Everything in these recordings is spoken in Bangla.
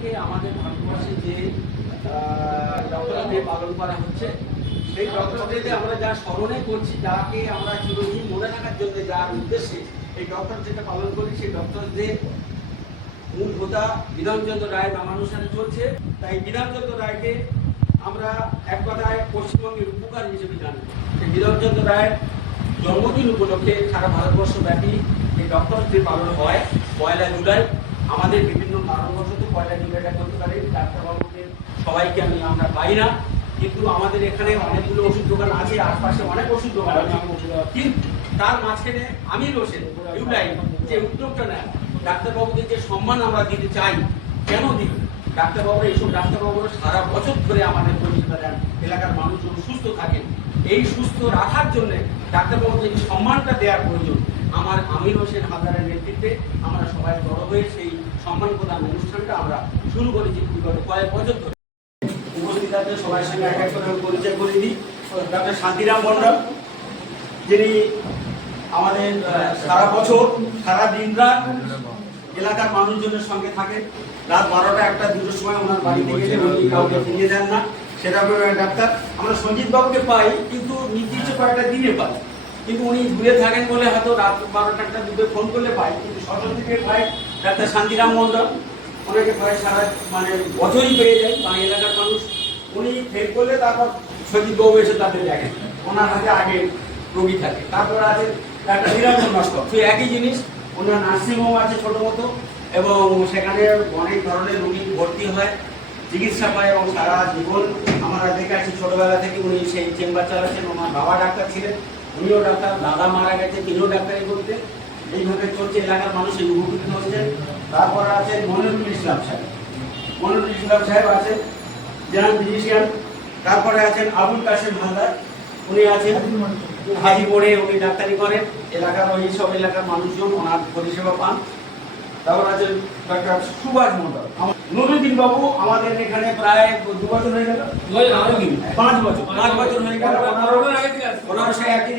থেকে আমাদের ভারতবর্ষে যে ডক্টর ডে পালন করা হচ্ছে, সেই ডক্টর ডেতে আমরা যা স্মরণে করছি, যাকে আমরা চিরদিন মনে রাখার জন্য যার উদ্দেশ্যে এই ডক্টর ডেটা পালন করি, সেই ডক্টর ডে মূল হোতা বিধানচন্দ্র রায় নামানুসারে চলছে। তাই বিধানচন্দ্র রায়কে আমরা এক কথায় পশ্চিমবঙ্গের উপকার হিসেবে জানি। এই বিধানচন্দ্র রায়ের জন্মদিন উপলক্ষে সারা ভারতবর্ষ ব্যাপী এই ডক্টর ডে পালন হয় 1 জুলাই। আমাদের বিভিন্ন কারণবশত 1 জুলাইটা করতে পারি, ডাক্তারবাবুদের সবাইকে আমরা পাই না, কিন্তু আমাদের এখানে অনেকগুলো ওষুধ দোকান আছে, আশপাশে অনেক ওষুধ দোকান আছে, কিন্তু তার মাঝখানে আমির হোসেন ইউলাই যে উদ্যোগটা নেয়, ডাক্তারবাবুদের যে সম্মান আমরা দিতে চাই, কেন দিই? ডাক্তারবাবুরা এইসব ডাক্তারবাবুরা সারা বছর ধরে আমাদের পরিষেবা দেন, এলাকার মানুষজন সুস্থ থাকেন। এই সুস্থ রাখার জন্য ডাক্তারবাবুদের সম্মানটা দেওয়ার প্রয়োজন। আমার আমির হোসেন হালদারের নেতৃত্বে আমরা সবাই জড়ো হয়ে সেই সম্মান প্রদান অনুষ্ঠানটা আমরা শুরু করেছি বিগত কয়েক বছর ধরে। উপস্থিত আছে সবার সঙ্গে এক এক করে পরিচয় করে দিই। ডক্টর শান্তিরাম মণ্ডল, যিনি আমাদের সারা বছর সারা দিন রাত এলাকার মানুষজনের সঙ্গে থাকেন। রাত 12টা 1টা 2টোর সময় ওনার বাড়িতে গেলে উনি কাউকে ফিরিয়ে দেন না, সেটা ডাক্তার। আমরা সঞ্জিত বাবুকে পাই, কিন্তু নির্দিষ্ট কয়েকটা দিনে পাই, কিন্তু উনি দূরে থাকেন বলে হয়তো রাত 12টা 1টা 2টোয় ফোন করলে পাই, কিন্তু সশস্ত্রকে পাই ডাক্তার শান্তিরাম মণ্ডল। ওনাকে প্রায় সারা বছরই পেয়ে যায়, কারণ এলাকার মানুষ উনি ফেল করলে তারপর সঞ্জিত বাবু এসে তাদের দেখেন, ওনার হাতে আগে রোগী থাকে। তারপর আছে ডাক্তার নিরঞ্জন নস্কর, সেই একই জিনিস। ওনার নার্সিংহোম আছে ছোটো মতো, এবং সেখানে অনেক ধরনের রোগী ভর্তি হয়, চিকিৎসা পায়, এবং সারা জীবন আমরা দেখে আছি ছোটোবেলা থেকে উনি সেই চেম্বার চালাচ্ছেন। ওনার বাবা ডাক্তার ছিলেন, উনিও ডাক্তার, দাদা মারা গেছে, তিনিও ডাক্তারি করতে। এইভাবে চলছে, এলাকার মানুষ এই উপকৃত হচ্ছেন। তারপর আছে মনিরুল ইসলাম সাহেব, মনিরুল ইসলাম সাহেব আছেন জেনারেল ফিজিশিয়ান। তারপরে আছেন আবুল কাশেম হালদার, উনি আছেন হাজিপুরে, উনি ডাক্তারি করেন, এলাকার ওই সব এলাকার মানুষজন ওনার পরিষেবা পান। তারপর আছেন ডক্টর সুভাষ মণ্ডল। নুরুদ্দিন বাবু আমাদের এখানে প্রায় 2 বছর হয়ে গেল, 5 বছর হয়ে গেল। ওনার সেই একই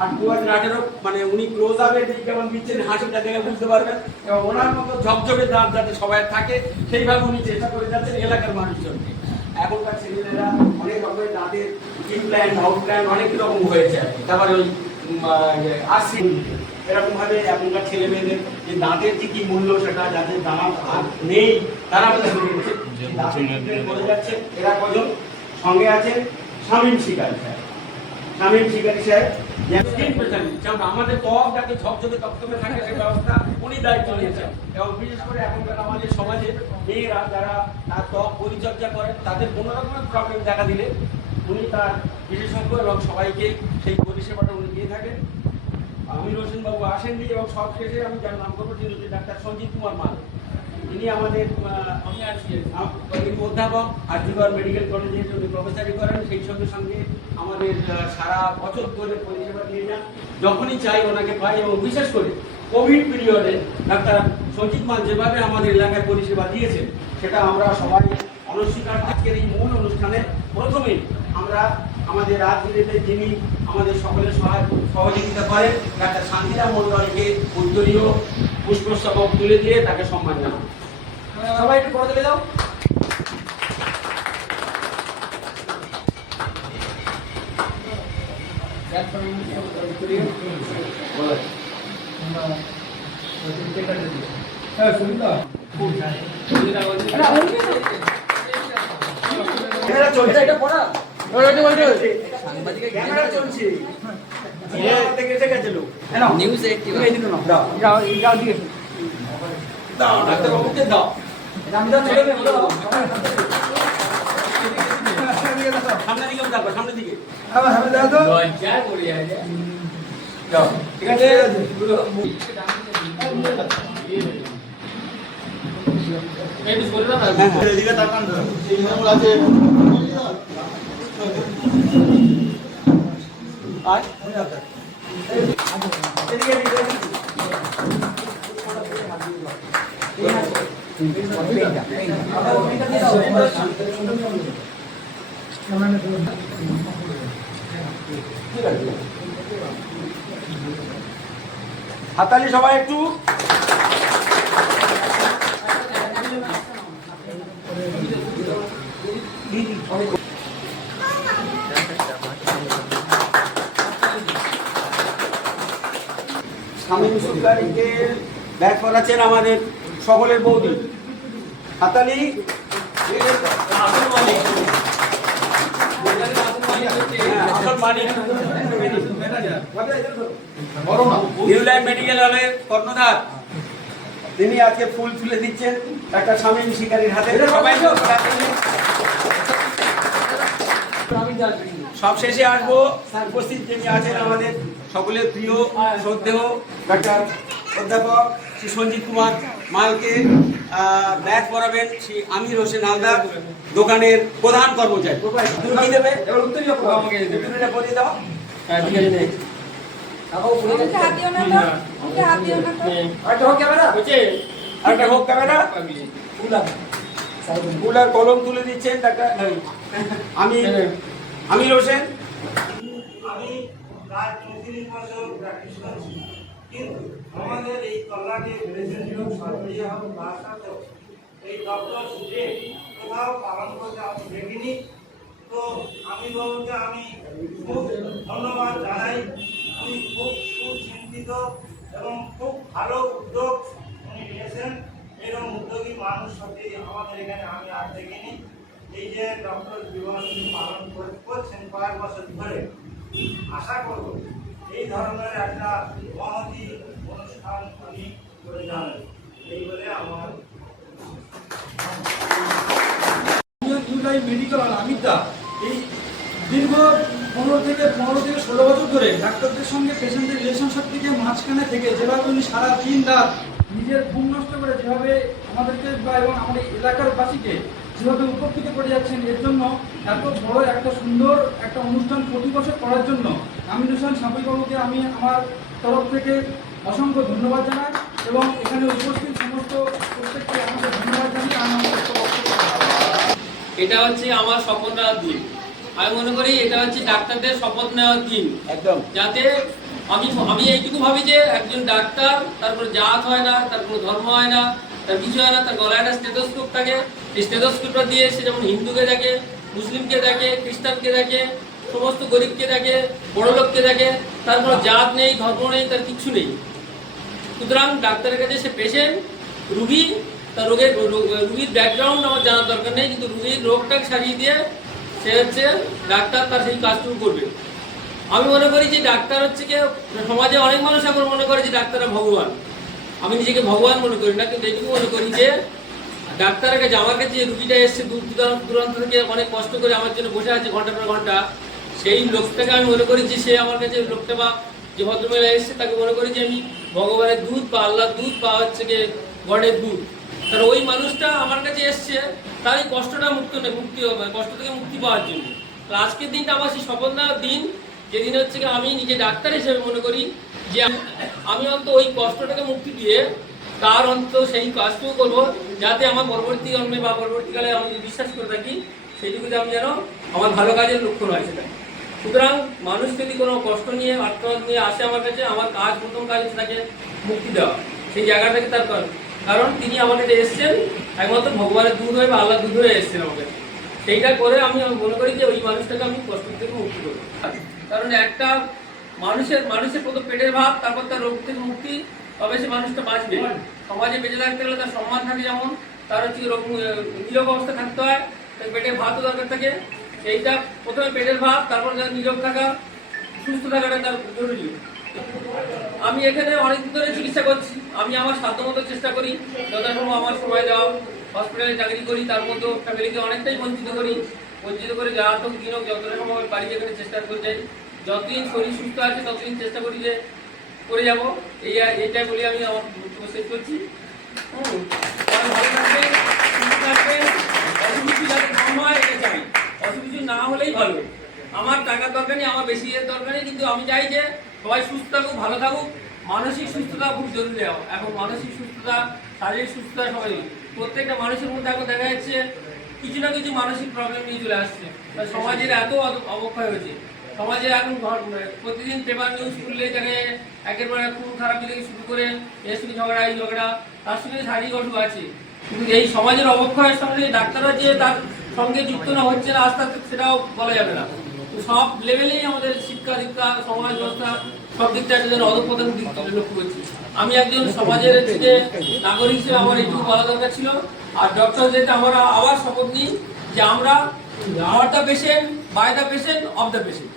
আর 2018 উনি ক্লোজ আপে যেমন দিচ্ছেন, হাসিটা দেখে বুঝতে পারবেন, এবং ওনার মতো ঝকঝকে দাঁত যাতে সবাই থাকে সেইভাবে উনি চেষ্টা করে যাচ্ছেন এলাকার মানুষজনকে। এখনকার ছেলেমেয়েরা অনেক রকমের দাঁতের ইমপ্ল্যান্ট, আউটপ্ল্যান্ট অনেক রকম হয়েছে। তারপরে ওই আসি এরকম ভাবে এখনকার ছেলে মেয়েদের যে দাঁতের যে কি মূল্য, সেটা যাদের দাঁত আর নেই তারা করে যাচ্ছে। এরা কজন সঙ্গে আছে শামীম শিকারী সাহেব, শামীম শিকারী সাহেব আমাদের ত্বক যাতে ঝকঝকে তকতকে থাকে সে ব্যবস্থা উনি দায়িত্ব নিয়েছেন। এবং বিশেষ করে এখনকার আমাদের সমাজে মেয়েরা যারা তার ত্বক পরিচর্যা করেন, তাদের কোনো রকমের প্রবলেম দেখা দিলে উনি তার বিশেষজ্ঞ, এবং সবাইকে সেই পরিষেবাটা উনি দিয়ে থাকেন। আমির হোসেন বাবু আসেননি, এবং সব শেষে আমি যার নাম করবো তিনি হচ্ছে ডাক্তার সঞ্জিত কুমার মাল। তিনি আমাদের অধ্যাপক, আরজিকর মেডিকেল কলেজের উনি প্রফেসরি করেন, সেই সঙ্গে সঙ্গে আমাদের সারা বছর ধরে পরিষেবা দিয়ে যান। যখনই চাই ওনাকে পাই, এবং বিশেষ করে কোভিড পিরিয়ডে ডাক্তার সঞ্জিত মাল যেভাবে আমাদের এলাকায় পরিষেবা দিয়েছেন, সেটা আমরা সবাই অনস্বীকার। আজকের এই মূল অনুষ্ঠানে প্রথমেই আমরা আমাদের রাজনীতিতে যিনি আমাদের সকলের সহযোগিতা করেন, ডাক্তার শান্তিরাম মণ্ডলকে উত্তরীয় পুষ্পস্তবক তুলে দিয়ে তাকে সম্মান জানান। সবাই একটু করে দিলে দাও। এটা পড়া ক্যামেরা চলছে, নিউজ একটিভ দাও দাও দিয়ে দাও ডাক্তারবাবুকে দাও, আমি দাও চলে যাবো, দাও সামনের দিকে দাও, সামনের দিকে সামনে দাও তো লজ্জা করে আছে। দাও ঠিক আছে, এই তো বললাম না এদিকে তাকান ধরো, সেই নিয়ম আছে। আয় এদিকে হাততালি সবাই একটু। শিকারীকে ব্যাগ করাচ্ছেন আমাদের সকলের বৌদি হাতালি নিউ লাইফ মেডিকেল হলের কর্ণধার, তিনি আজকে ফুল তুলে দিচ্ছেন একটা স্বামী শিকারীর হাতে। সবাই সব শেষে আসবো উপস্থিত যিনি আছেন আমাদের সকলের প্রিয় শ্রদ্ধেয় ডাক্তার অধ্যাপক শ্রী সঞ্জিত কুমার মালকে ব্যাচ পড়াবেন শ্রী আমির হোসেন হালদার, দোকানের প্রধান কর্মচারী। তুমি কি দেবে? বলিয়ে দাও। একটা হোক ক্যামেরা। ফুল আর কলম তুলে দিচ্ছেন ডাক্তার আমির হোসেন। আমি প্রায় 34 বছর প্র্যাকটিস করছি, কিন্তু আমাদের এই তল্লাটে প্রেসিডেন্ট সরকারিয়া হোক তার সাথেও এই ডক্টর ডে কোথাও পালন করতে আমি দেখিনি। তো আমি বলতে আমি খুব ধন্যবাদ জানাই। উনি খুব সুচিন্তিত এবং খুব ভালো উদ্যোগ উনি নিয়েছেন। এরকম উদ্যোগী মানুষ সত্যি আমাদের এখানে আমি আর দেখিনি। এই যে ডক্টর জীবন পালন করছেন কয়েক বছর ধরে, আশা করব এই ধরনের একটা মহতি অনুষ্ঠান উনি করে যাবেন, এই বলে আমার নিউ লাইফ মেডিকেল আমিরদা এই দীর্ঘ 15 থেকে 16 বছর ধরে ডাক্তারদের সঙ্গে পেশেন্টের রিলেশনশিপ থেকে মাঝখানে থেকে যেভাবে উনি সারা দিন রাত নিজের ঘুম নষ্ট করে যেভাবে আমাদেরকে বা এবং আমাদের এলাকার বাসীকে যেভাবে উপকৃত করে যাচ্ছেন, এর জন্য এত বড় একটা সুন্দর একটা অনুষ্ঠান প্রতি বছর করার জন্য আমির হোসেন সাময়িকবাবুকে আমি আমার তরফ থেকে অসংখ্য ধন্যবাদ জানাই এবং এখানে উপস্থিত সমস্ত প্রত্যেককে আমাকে ধন্যবাদ জানিয়ে আমি আমার এটা হচ্ছে আমার শপথ নেওয়ার দিন। আমি মনে করি এটা হচ্ছে ডাক্তারদের শপথ নেওয়ার দিন, একদম। যাতে আমি এইটুকু ভাবি যে একজন ডাক্তার, তারপর জাত হয় না, তার কোনো ধর্ম হয় না, তার কিছু হয় না, তার গলায় একটা স্টেথোস্কোপ থাকে। এই স্টেথোস্কোপটা দিয়ে সে যেমন হিন্দুকে দেখে, মুসলিমকে দেখে, খ্রিস্টানকে দেখে, সমস্ত গরিবকে দেখে, বড়লোককে দেখে, তার কোনো জাত নেই, ধর্ম নেই, তার কিচ্ছু নেই। সুতরাং ডাক্তারের কাছে সে পেশেন্ট, রুগী, তার রুগীর ব্যাকগ্রাউন্ড আমার জানার দরকার নেই, কিন্তু রুগীর রোগটাকে সারিয়ে দিয়ে সে হচ্ছে ডাক্তার, তার সেই কাজটুকু করবে। আমি মনে করি যে ডাক্তার হচ্ছে কি, সমাজে অনেক মানুষ এখন মনে করে যে ডাক্তাররা ভগবান। আমি নিজেকে ভগবান মনে করি না, কিন্তু এইটুকু মনে করি যে ডাক্তারের কাছে, আমার কাছে যে রুগীটা এসছে দূর দূরান্ত থেকে অনেক কষ্ট করে আমার জন্য বসে আছে ঘন্টার পর ঘন্টা, সেই লোকটাকে আমি মনে করি যে সে আমার কাছে লোকটা বা যে ভদ্রমহিলা এসছে তাকে মনে করি যে আমি ভগবানের দুধ বা আল্লাহর দুধ বা হচ্ছে গিয়ে গডের দুধ। কারণ ওই মানুষটা আমার কাছে এসছে তার এই কষ্টটা মুক্তি হবে, কষ্ট থেকে মুক্তি পাওয়ার জন্য। তো আজকের দিনটা আমার সেই শপথ নেওয়ার দিন, যেদিন হচ্ছে কি আমি নিজে ডাক্তার হিসেবে মনে করি যে আমি অন্তত ওই কষ্টটাকে মুক্তি দিয়ে তার অন্তত সেই কাজটুকু করবো, যাতে আমার পরবর্তী জন্মে বা পরবর্তীকালে আমি বিশ্বাস করে থাকি সেইটুকুতে আমি যেন আমার ভালো কাজের লক্ষণ হয় সেটা। সুতরাং মানুষ যদি কোনো কষ্ট নিয়ে আত্মনাদ নিয়ে আসে আমার কাছে, আমার কাজ প্রথম কাজ হচ্ছে তাকে মুক্তি দেওয়া, সেই জায়গাটাকে তার কারণ তিনি আমার কাছে এসছেন একমাত্র ভগবানের দুধ হয়ে বা আল্লাহ দুধ হয়ে এসছেন আমাকে। সেইটা করে আমি মনে করি যে ওই মানুষটাকে আমি কষ্ট থেকে মুক্তি করবো। কারণ একটা মানুষের প্রথম পেটের ভাত, তারপর তার রোগ থেকে মুক্তি, তবে সে মানুষটা বাঁচবে। সমাজে বেঁচে থাকতে গেলে তার সম্মান থাকে, যেমন তার হচ্ছে নিরোগ অবস্থা থাকতে হয়, তার পেটের ভাতও দরকার থাকে। এইটা প্রথমে পেটের ভাত, তারপর নিরোগ থাকা, সুস্থ থাকাটা তার জরুরি। আমি এখানে অনেকদিন ধরে চিকিৎসা করছি, আমি আমার সাধ্যমতো চেষ্টা করি যথাসম্ভব আমার সময় দেওয়া। হসপিটালে চাকরি করি, তার মধ্যে ফ্যামিলিকে অনেকটাই বঞ্চিত করে যাওয়া তো দিন হোক যতটা সম্ভব বাড়িতে এখানে চেষ্টা করে যাই। যতদিন শরীর সুস্থ আছে ততদিন চেষ্টা করি যে করে যাবো, এইটাই বলি আমি আমার বক্তব্য শেষ করছি। ভালো থাকবেন, সুস্থ থাকবেন, অসুবিধা যাতে কম হয় এটা চাই, অসুবিধা না হলেই ভালো। আমার টাকার দরকার নেই, আমার বেশি দরকার নেই, কিন্তু আমি চাই যে সবাই সুস্থ থাকুক, ভালো থাকুক। মানসিক সুস্থতা খুব জরুরি। এখন মানসিক সুস্থতা, শারীরিক সুস্থতা সবাই, প্রত্যেকটা মানুষের মধ্যে এখন দেখা যাচ্ছে কিছু না কিছু মানসিক প্রবলেম নিয়ে চলে আসছে। সমাজের এত অবক্ষয় হয়েছে, সমাজে এখন প্রতিদিন পেপার নিউজ খুললে জায়গায় একের পর এক খুন খারাপি থেকে শুরু করে এর সঙ্গে ঝগড়া, এই ঝগড়া, তার সঙ্গে শারীরিক অসুখ আছে। কিন্তু এই সমাজের অবক্ষয়ের সঙ্গে ডাক্তাররা যে তার সঙ্গে যুক্ত না হচ্ছে না আস্তে আস্তে, সেটাও বলা যাবে না। সব লেভেলেই আমাদের শিক্ষা দীক্ষা, সমাজ ব্যবস্থা সব দিক থেকে যেন অধঃপতন লক্ষ্য করছি। আমি একজন সমাজের থেকে নাগরিক হিসেবে আমার এইটুকু বলা দরকার ছিল। আর ডক্টর যেটা আমরা আবার শপথ নিই যে আমরা for the patient, by the patient, of the patient.